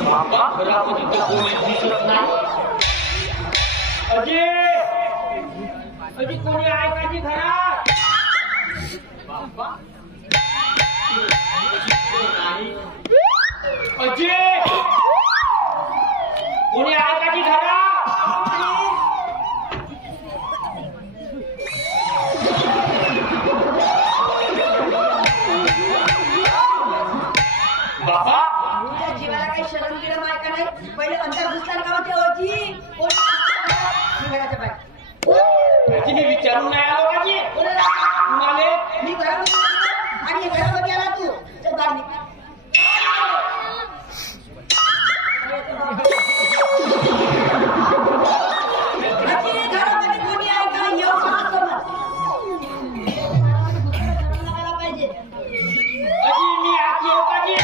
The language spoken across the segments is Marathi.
बाबा घरामध्ये तर कोणी दिसत नाही. अजय अजय कोणी आहे का जी घरात? बाबा नाही. अजय कोणी आहे का जी घरात? बाबा तुझ्या जीवाला काही शरण दिलं माय का नाही? पहिले अंतर घुसला का होते ओजी? घराच्या बाहेर मी विचारून नाही आलो माझी तुम्हाला. मी घरामध्ये आणि घरामध्ये आला तू चल बाहेर निघ. घरामध्ये कोणी आहे का? येऊ शकतो पाहिजे. अजी मी आत येऊ का जी?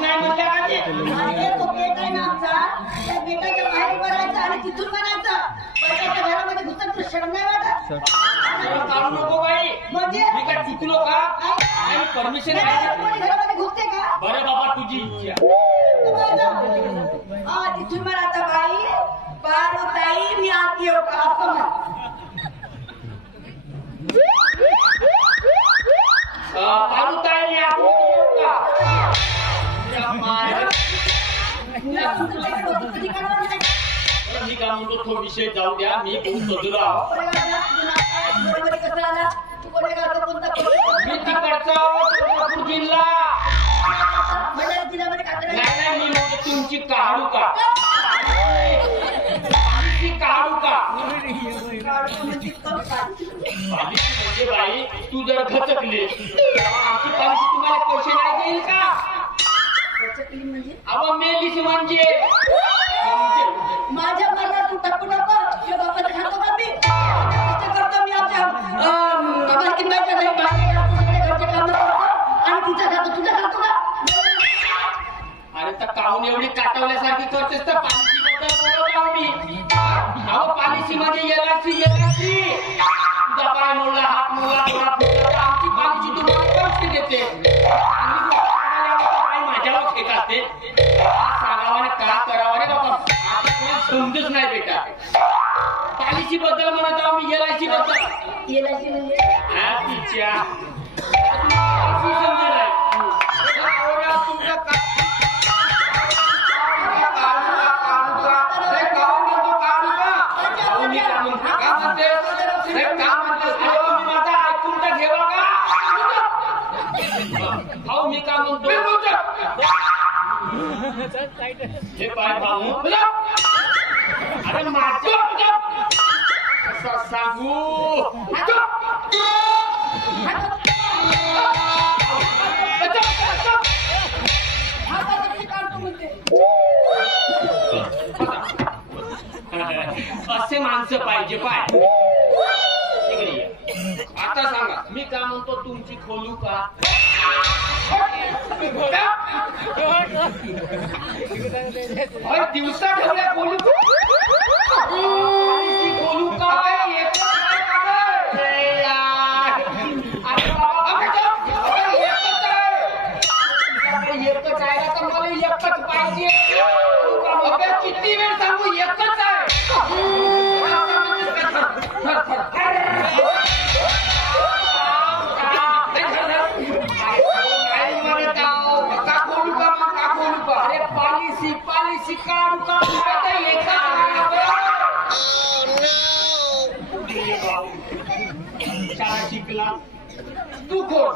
नाही म्हणल्या का जी? अरे तो बेटा आहे ना आमचा, त्या बेटाच्या बाहेर उभा राहायचा आणि तिथून म्हणायचं त्याच्या घरामध्ये घुसत तर शरम नाही वाटत? काढू नको बाई. म्हणजे मी काय चुकलो का? आणि परमिशन कोणी घरामध्ये घुसते का? बरं बाबा तुझी इच्छा. हा तिथून म्हणायचं बाई पारुताई मी आत येऊ का असं म्हण. पारुताई मी आत येऊ का? मी काय म्हणतो तो विषय जाऊ द्या. मी खूप सदुरा मी तिकडचा कोल्हापूर जिल्हा. नाही मी म्हणतो तुमची काढू का? ती काढू का? म्हणजे बाई तू जर खचकली आमची पालखी तुम्हाला पैसे नाही देईल का? अहो मेलीस म्हणजे माझ्या मनात तू टप्पू नको. बापाचं खातो का मी करतो. मी आमच्या घरचे काम करतो आणि तिचा खातो तुझा खातो का? अरे तर काहून एवढी काटवल्यासारखी करतेस तर पॉलिसी बद्दल बोलत आहो मी. अहो पॉलिसी मध्ये येलाची तुझा पाय मोडला हात मोडला डोळा फुटला आमची पॉलिसी तुम्हाला पैसे देते. माझ्यावर फेकाते सांगावाने का करावा रे बाबा? समजच नाही बेटा. पॉलिसी बद्दल म्हणत आहो मी LIC बद्दल. LIC म्हणजे तिच्या समजेल आहे तुमचं का? मी काय म्हणतो हे पाय भाऊ अरे माझं कसं सांगू? असे माणसं पाहिजे पाय. आता सांगा मी काय म्हणतो तुमची खोलू का? दिवसा ठेवल्या खोलू खोलू काय? एकच आहे तर मला एकच पाहिजे. किती वेळ सांगू? एकच आहे. अरे पॉलिसी काढू का? शाळा शिकला तू खोड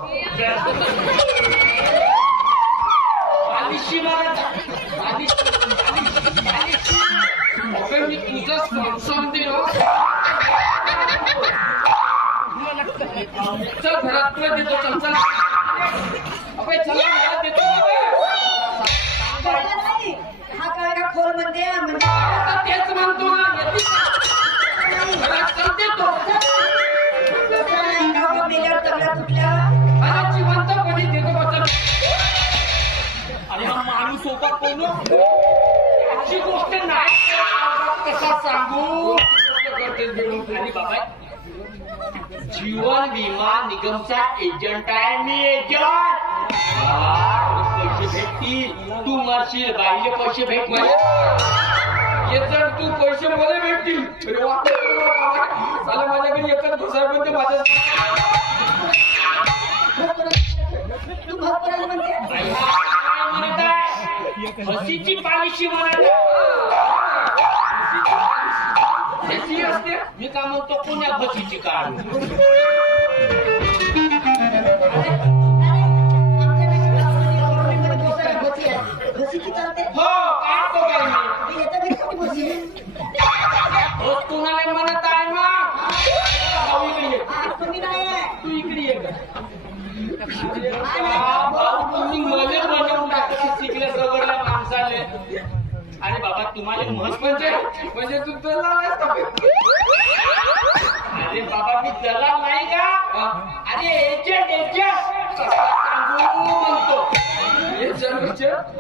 पॉलिसी मी तुझं स्पॉन्सर देऊ. चल घरात देतो. चल चला चला घरात देतो. हा काय का खोल म्हणते तेच म्हणतो ना घरात चल देतो. मेल्यावर तगड्या तुटल्या जिवंत कधी देतो बचत. अरे हा माणूस होता कोण? अशी गोष्ट नाही. कसा सांगू? आणि बाबा जीवन विमा निगमचा एजंट आहे मी एजंट. पैसे भेटतील तू मरशील बाईले पैसे भेट तू पैसे मला भेटतील. माझ्याकडे एकच घुसाळ पण ते माझ्या तू भाग करायला म्हणते म्हणत आहे म्हशीची पॉलिसी म्हणत असते. मी का म्हणतो कोण्या म्हशीची काढ हो काढतो काय मी कुणाला म्हणत आहे मग तुम्ही नाही तू इकडे ये तुम्ही मध्ये बनवून टाकता शिकल्या सवडल्या माणसाले. अरे बाबा तुम्हाला महत्व म्हणजे तू दलाल अरे बाबा मी दलाल नाही का. अरे एजंट एजंट सांगू म्हणतो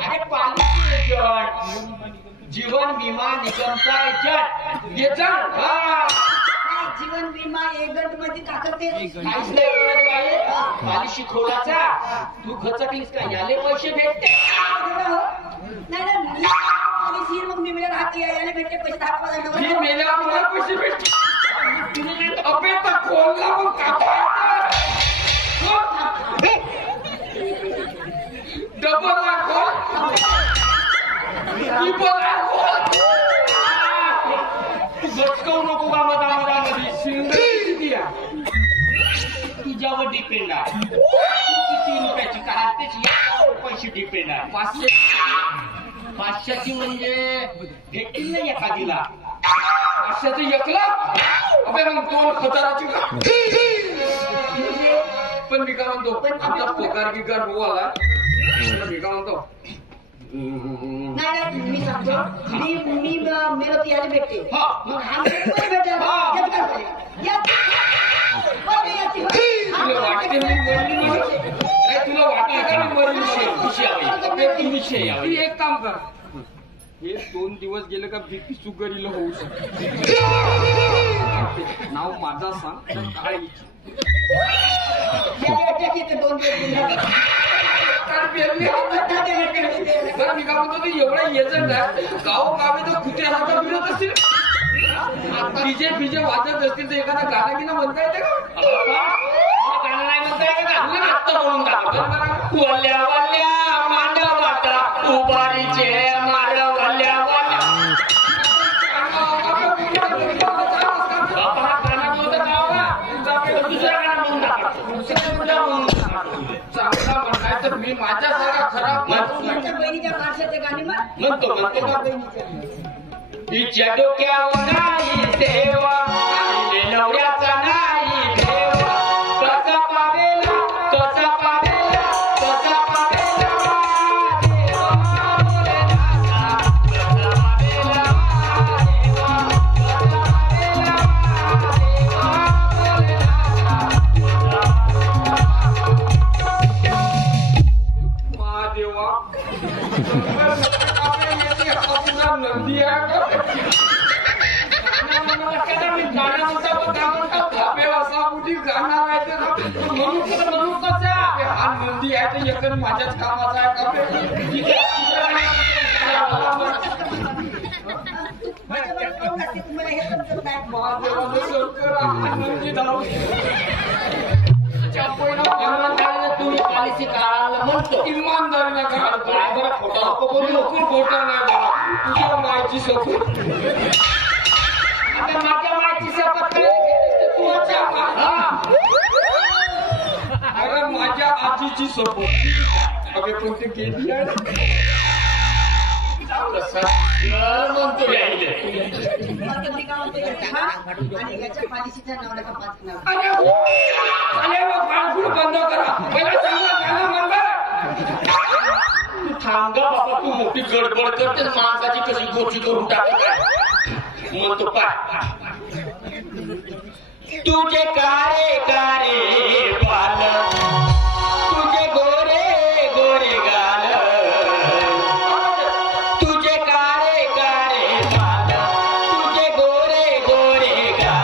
अरे पॉलिसी एजंट जीवन विमा निगमचा एजंट एजंट. हा जीवन विमा एजंट मध्ये का करते काहीच नाही पॉलिसी खोलाचा तू खचकलीस का याले पैसे भेटते. नाही पॉलिसी मग मी मिळाला हाती यायला भेटते पैसे दाखवा मी मेल्या मला पैसे भेटते. अबे तर खोलला मग डबल खोल गचकवू नको का मधामध्ये तुझ्यावर डिपेंड आहे. किती रुपयाची काय त्याची पैसे डिपेंड आहे. 500ची म्हणजे भेटतील नाही एखादीला 500चं 1 लाख. अबे मग 2 हजाराची पण मी काय म्हणतो आमचा पगार गिगार भाऊ आला मी काय म्हणतो नाही मी सांगतो मी मेलो ती यायला भेटते मग हा तुला वाटते मी मरली म्हणून तुला वाटलं का मी मरली म्हणून एक काम कर हे 2 दिवस गेले का बीपी शुगरीला होऊ शकते. नाव माझा सांग काय मी काय म्हणतो एवढा एजंट आहे गावोगावी तर कुत्र्यासारखा फिरत असतील डीजे फिजे वाजत असतील तर एखादा गाणं गिणं म्हणता येते का. गाणं नाही म्हणता येते का आत्ता म्हणून टाका वल्ल्या वल्ल्या मांडवाटा उभारीचे मांड वल्ल्या वल्ल्या बापा गाणं बोलत नाव दुसरा गाणं म्हणून टाका चांगला म्हणाय तर मी माझ्यासारखा खराब बहिणीच्या माणसाचे गाणे म्हणतो तिच्या डोक्यावर नाही देवा नवऱ्याचा नाही देवा कसा पावेला कसा पावेला कसा पावेला देवा भोलेनाथा कसा पावेला देवा कसा पावेला देवा महादेवा नंदी आहे हा नंदी आहे तर एक माझ्याच कामाचा आहे तुम्ही पॉलिसी काढायला म्हणतो इमानदारीने खोटा खोटा नाही बाबा तुझ्या मायची शपथ आता माझ्या मायची शपथ अरे माझ्या आजीची शपथ अगे पण ते केली म्हणतो यायले आणि याच्या पॉलिसीच्या नावाला का 5 नाव अरे बंद करा पहिला चांगला गाणं म्हणलं थांबा बाबा तू मोठी गडबड करते माणसाची कशी गोची करून टाकत म्हणतो पाय तुझे कारे कारे बाल तुझे गोरे गोरे गाल तुझे कारे कारे बाल तुझे गोरे गोरे गाल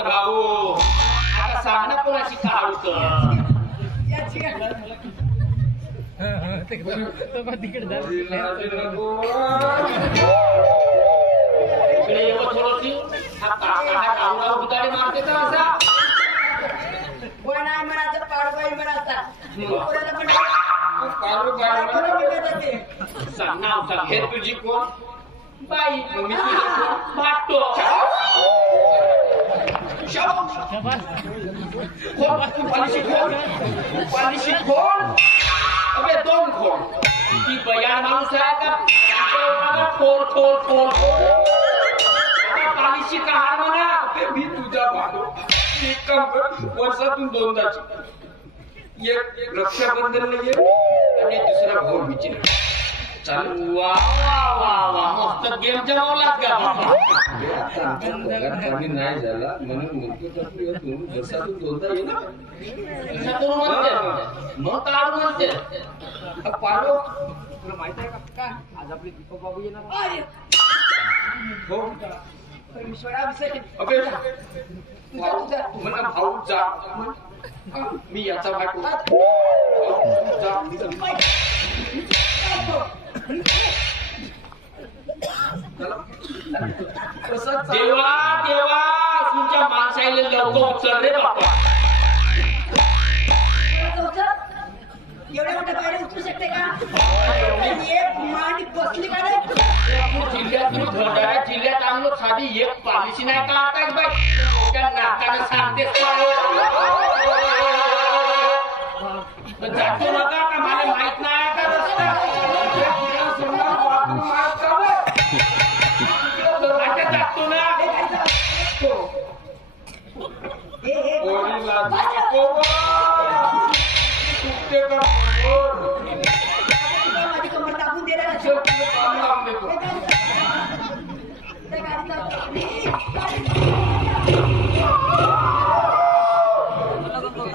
भाऊ आता सांग ना कोणाची काढूत इकडे येवत थोडीशी हा काढूला उतारी मारते का असा कोण नाही म्हणायचं पाडबाई म्हणायचा कोणाला पण सांग नाव सांग हे तुझी कोण बाई मी तुझी कोण भाटो पॉलिसी कोण अबे दोन कोण ती बयान माणूस आहे का खोल खोल खोल पॉलिसी का हार म्हणा मी तुझा भाडो एक काम कर वर्षातून दोनदाची एक रक्षाबंधनला ये आणि दुसरा भाऊबीजेला चालेल वा वा वा वा मस्त गेम जमवलात का कमी नाही झाला म्हणून म्हणतो वर्षातून दोनदा ये ना मग काढू म्हणते पाडो तुला माहित आहे का आज आपले दीपक बाबू येणार हो अबे म्हणा भाऊ जा मी याचा बायको देवा देवा तुमच्या माणसाईला लवकर उचल रे बापा एवढ्या मोठ्या पायऱ्या उचलू शकते का एक मांडी बसली का रे जिल्ह्यात भंडारा जिल्ह्यात आणलो साधी एक पॉलिसी नाही काढताय बाई त्या नाकानं सांगतेस जातो नका का मला माहित नाही का रस्ता आता जातो ना हे पोरीला